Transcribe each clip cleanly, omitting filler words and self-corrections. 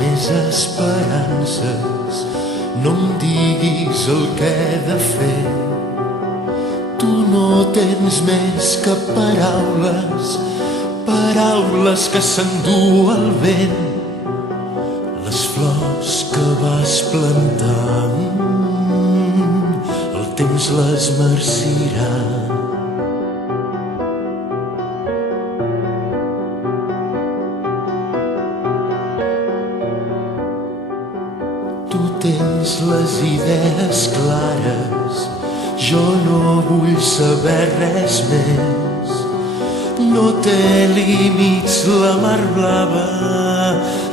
més esperances, no em diguis el que he de fer. Tu no tens més que paraules, paraules que s'endú el vent. Les flors que vas plantar, el temps les marcirà. Tu tens les idees clares, jo no vull saber res més. No té límits la mar blava,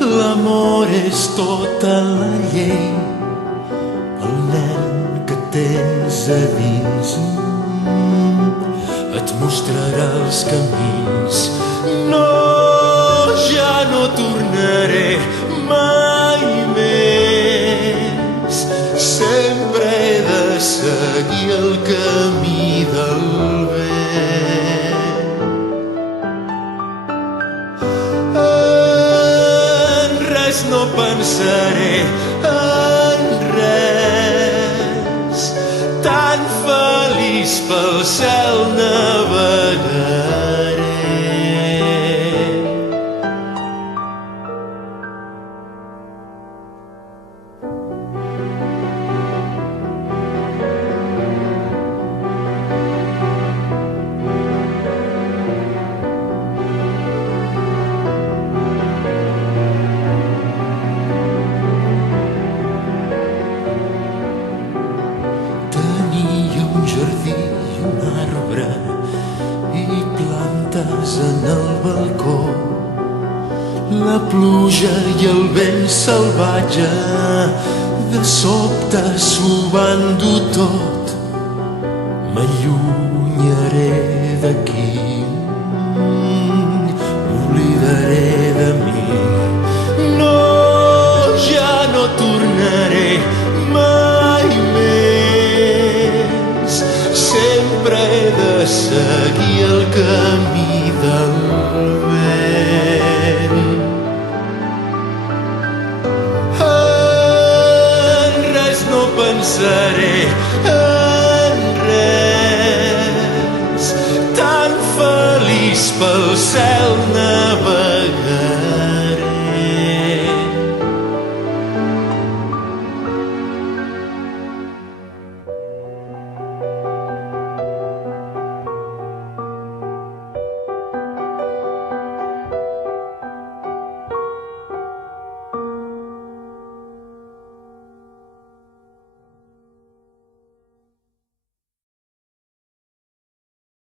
l'amor és tota la llei. El nen que tens a dins et mostrarà els camins. No, ja no tornaré mai més. Sempre he de seguir el camí del bé. No pensaré en res, tan feliç pel cel navegaré. Un jardí i un arbre i plantes en el balcó. La pluja i el vent salvatge de sobte s'ho van dur tot. M'allunyaré d'aquí, m'oblidaré de mi. No, ja no tornaré mai més. Sempre he de seguir el camí del vent. En res no pensaré, en res, tan feliç pel cel navegaré.